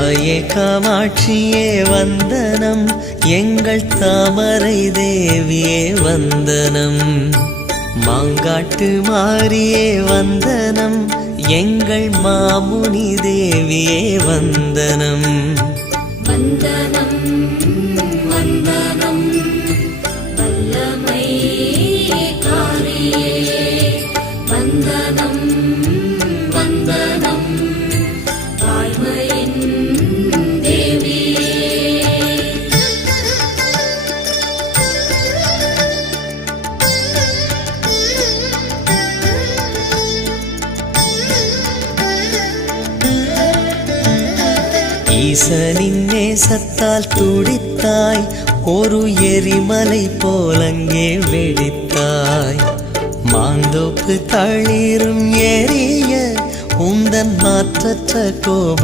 தாயே காமாட்சியே வந்தனம், எங்கள் தாமரை தேவியே வந்தனம். மாங்காட்டு மாரியே வந்தனம், எங்கள் மாமுனி தேவியே வந்தனம். வந்தனம் வந்தனம் வல்லமை காரியே, வந்தனம் வந்தனம் வாய்மையின் தேவியே. ஈசனின் நேசத்தால் துடித்தாய், ஒரு எரிமலை போலங்கே வெடித்தாய். மாந்தோப்பு தளிரும் எரிய உந்தன் மாற்றற்ற கோப